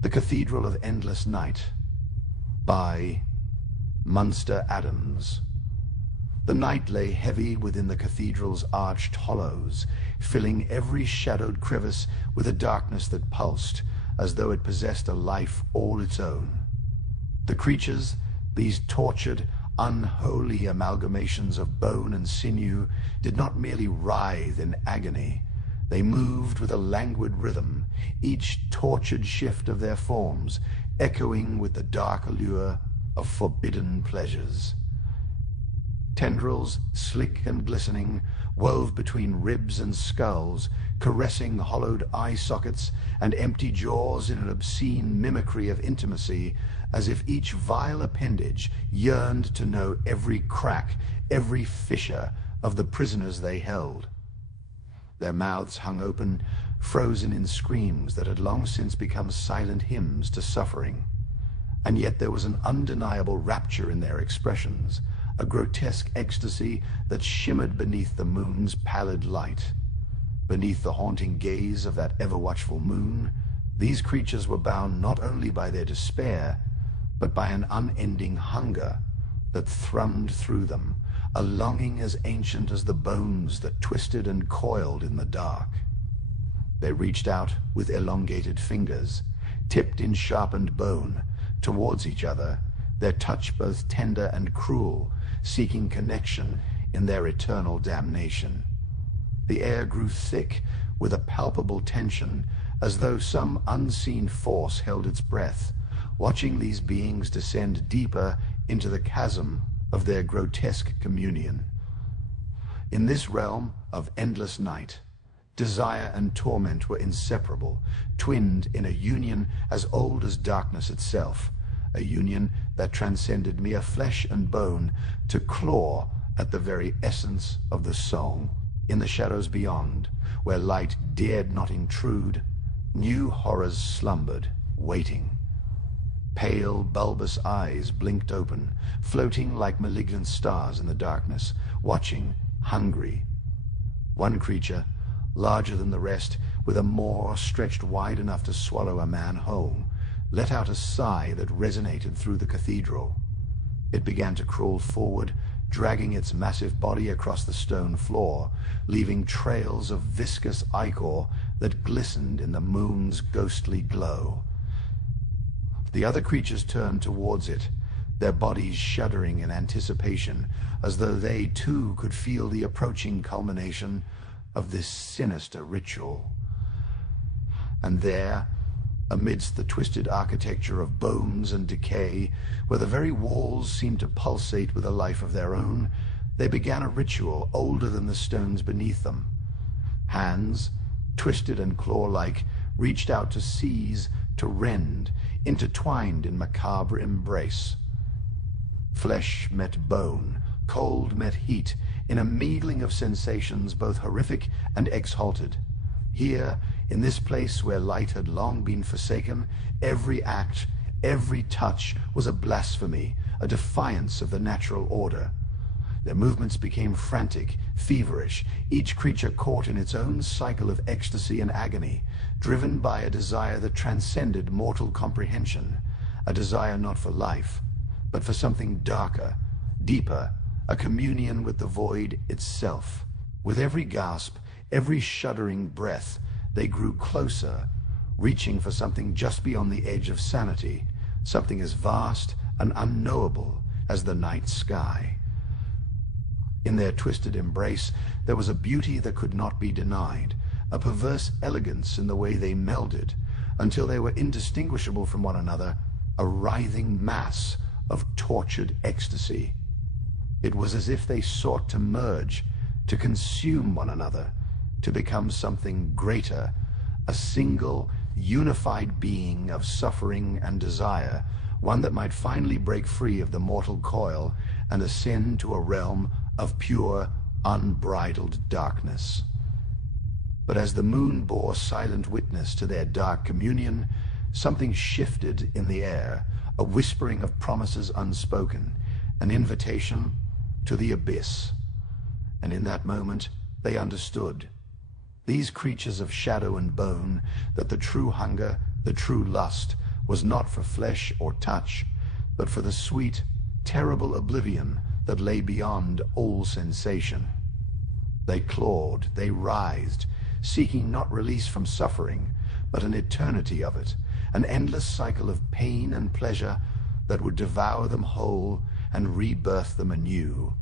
The Cathedral of Endless Night by Munster Adams. The night lay heavy within the cathedral's arched hollows, filling every shadowed crevice with a darkness that pulsed, as though it possessed a life all its own. The creatures, these tortured, unholy amalgamations of bone and sinew, did not merely writhe in agony. They moved with a languid rhythm, each tortured shift of their forms echoing with the dark allure of forbidden pleasures. Tendrils, slick and glistening, wove between ribs and skulls, caressing hollowed eye sockets and empty jaws in an obscene mimicry of intimacy, as if each vile appendage yearned to know every crack, every fissure of the prisoners they held. Their mouths hung open, frozen in screams that had long since become silent hymns to suffering. And yet there was an undeniable rapture in their expressions, a grotesque ecstasy that shimmered beneath the moon's pallid light. Beneath the haunting gaze of that ever-watchful moon, these creatures were bound not only by their despair, but by an unending hunger that thrummed through them, a longing as ancient as the bones that twisted and coiled in the dark. They reached out with elongated fingers, tipped in sharpened bone, towards each other, their touch both tender and cruel, seeking connection in their eternal damnation. The air grew thick with a palpable tension, as though some unseen force held its breath, watching these beings descend deeper into the chasm of their grotesque communion. In this realm of endless night, desire and torment were inseparable, twinned in a union as old as darkness itself, a union that transcended mere flesh and bone to claw at the very essence of the soul. In the shadows beyond, where light dared not intrude, new horrors slumbered, waiting. Pale, bulbous eyes blinked open, floating like malignant stars in the darkness, watching, hungry. One creature, larger than the rest, with a maw stretched wide enough to swallow a man whole, let out a sigh that resonated through the cathedral. It began to crawl forward, dragging its massive body across the stone floor, leaving trails of viscous ichor that glistened in the moon's ghostly glow. The other creatures turned towards it, their bodies shuddering in anticipation, as though they too could feel the approaching culmination of this sinister ritual. And there, amidst the twisted architecture of bones and decay, where the very walls seemed to pulsate with a life of their own, they began a ritual older than the stones beneath them. Hands, twisted and claw-like, reached out to seize, to rend, intertwined in macabre embrace. Flesh met bone, cold met heat, in a mingling of sensations both horrific and exalted. Here, in this place where light had long been forsaken, every act, every touch was a blasphemy, a defiance of the natural order. Their movements became frantic, feverish, each creature caught in its own cycle of ecstasy and agony, driven by a desire that transcended mortal comprehension, a desire not for life, but for something darker, deeper, a communion with the void itself. With every gasp, every shuddering breath, they grew closer, reaching for something just beyond the edge of sanity, something as vast and unknowable as the night sky. In their twisted embrace, there was a beauty that could not be denied, a perverse elegance in the way they melded, until they were indistinguishable from one another, a writhing mass of tortured ecstasy. It was as if they sought to merge, to consume one another, to become something greater, a single, unified being of suffering and desire, one that might finally break free of the mortal coil and ascend to a realm of pure, unbridled darkness. But as the moon bore silent witness to their dark communion, something shifted in the air, a whispering of promises unspoken, an invitation to the abyss. And in that moment, they understood. These creatures of shadow and bone, that the true hunger, the true lust, was not for flesh or touch, but for the sweet, terrible oblivion that lay beyond all sensation. They clawed, they writhed, seeking not release from suffering, but an eternity of it, an endless cycle of pain and pleasure that would devour them whole and rebirth them anew.